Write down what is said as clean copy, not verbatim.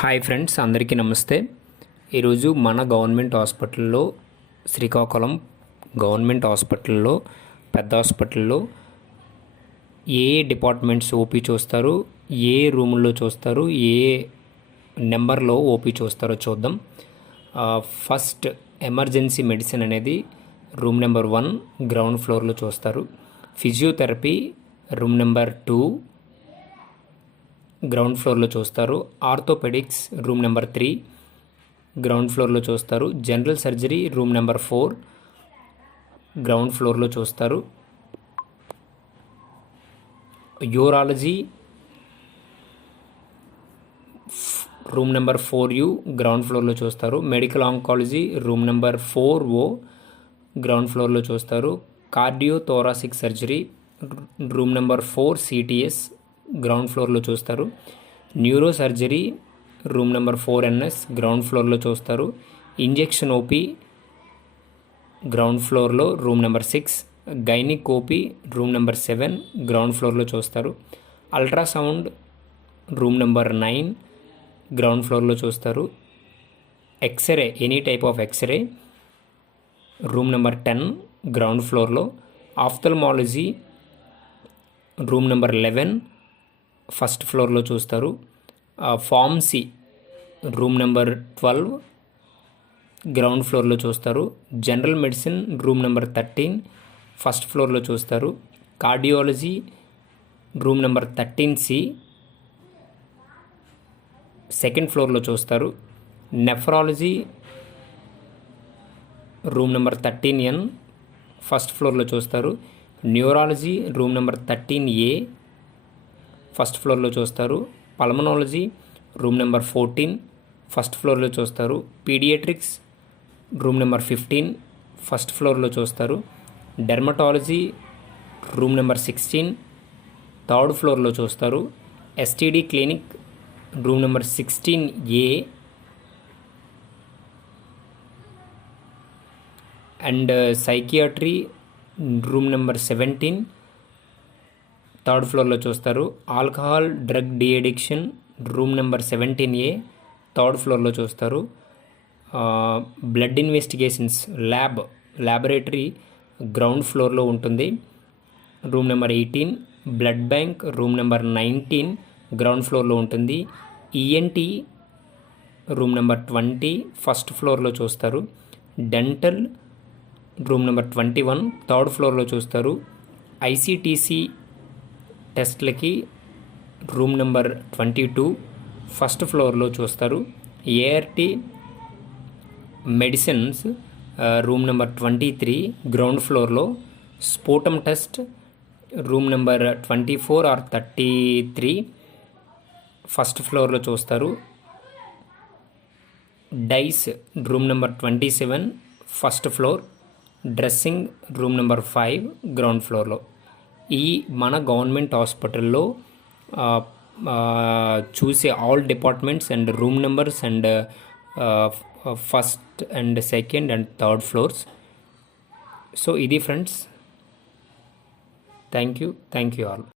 Hi friends, అందరికీ నమస్తే. ఈరోజు మన గవర్నమెంట్ హాస్పిటల్లో, శ్రీకాకుళం గవర్నమెంట్ హాస్పిటల్లో, పెద్ద హాస్పిటల్లో ఏ డిపార్ట్మెంట్స్ ఓపీ చూస్తారు, ఏ రూముల్లో చూస్తారు, ఏ నెంబర్లో ఓపీ చూస్తారో చూద్దాం. ఫస్ట్ ఎమర్జెన్సీ మెడిసిన్ అనేది రూమ్ నెంబర్ 1 గ్రౌండ్ ఫ్లోర్లో చూస్తారు. ఫిజియోథెరపీ రూమ్ నెంబర్ 2 గ్రౌండ్ ఫ్లోర్లో చూస్తారు. ఆర్థోపెడిక్స్ రూమ్ నెంబర్ 3 గ్రౌండ్ ఫ్లోర్లో చూస్తారు. General surgery room number 4 ground ఫ్లోర్లో చూస్తారు. Urology room number 4U ground ఫ్లోర్లో చూస్తారు. Medical oncology room number 4O ground ఫ్లోర్లో చూస్తారు. Cardio thoracic surgery room number 4 CTS ground ఫ్లోర్లో చూస్తారు. Neuro surgery room number 4NS ground ఫ్లోర్లో చూస్తారు. ఇంజెక్షన్ ఓపీ గ్రౌండ్ ఫ్లోర్లో room number 6. Gynaec OP room number 7 ground ఫ్లోర్లో చూస్తారు. అల్ట్రాసౌండ్ రూమ్ నెంబర్ 9 గ్రౌండ్ ఫ్లోర్లో చూస్తారు. X-ray any type of x-ray room number 10 ground ఫ్లోర్లో. ఆఫ్థల్మాలజీ రూమ్ నెంబర్ 11 ఫస్ట్ ఫ్లోర్లో చూస్తారు. ఫార్మసీ రూమ్ నెంబర్ 12 గ్రౌండ్ ఫ్లోర్లో చూస్తారు. General medicine room number 13 first ఫ్లోర్లో చూస్తారు. Cardiology room number 13C second ఫ్లోర్లో చూస్తారు. Nephrology room number 13N first ఫ్లోర్లో చూస్తారు. Neurology room number 13A first ఫ్లోర్లో చూస్తారు. పల్మనాలజీ రూమ్ నెంబర్ 14 ఫస్ట్ ఫ్లోర్లో చూస్తారు. పీడియాట్రిక్స్ రూమ్ నెంబర్ 15 ఫస్ట్ ఫ్లోర్లో చూస్తారు. డెర్మటాలజీ రూమ్ నెంబర్ 16 థర్డ్ ఫ్లోర్లో చూస్తారు. STD clinic room number 16A and psychiatry room number 17 third ఫ్లోర్లో చూస్తారు. Alcohol drug de-addiction room number 17A third ఫ్లోర్లో చూస్తారు. బ్లడ్ ఇన్వెస్టిగేషన్స్ ల్యాబొరేటరీ గ్రౌండ్ ఫ్లోర్లో ఉంటుంది, room number 18. Blood bank room number 19 ground ఫ్లోర్లో ఉంటుంది. ENT రూమ్ నెంబర్ 20 ఫస్ట్ ఫ్లోర్లో చూస్తారు. డెంటల్ రూమ్ నెంబర్ 21 థర్డ్ ఫ్లోర్లో చూస్తారు. ICTC టెస్ట్లకి రూమ్ నెంబర్ 22 ఫస్ట్ ఫ్లోర్లో చూస్తారు. ART medicines room number 23 ground ఫ్లోర్లో. Sputum test room number 24 or 33 first ఫ్లోర్లో చూస్తారు. డైస్ room number 27 first floor. Dressing room number 5 ground ఫ్లోర్లో. ఈ మన గవర్నమెంట్ హాస్పిటల్లో చూసే all departments and room numbers and first and second and third floors. So ఇది ఫ్రెండ్స్, థ్యాంక్ యూ ఆల్.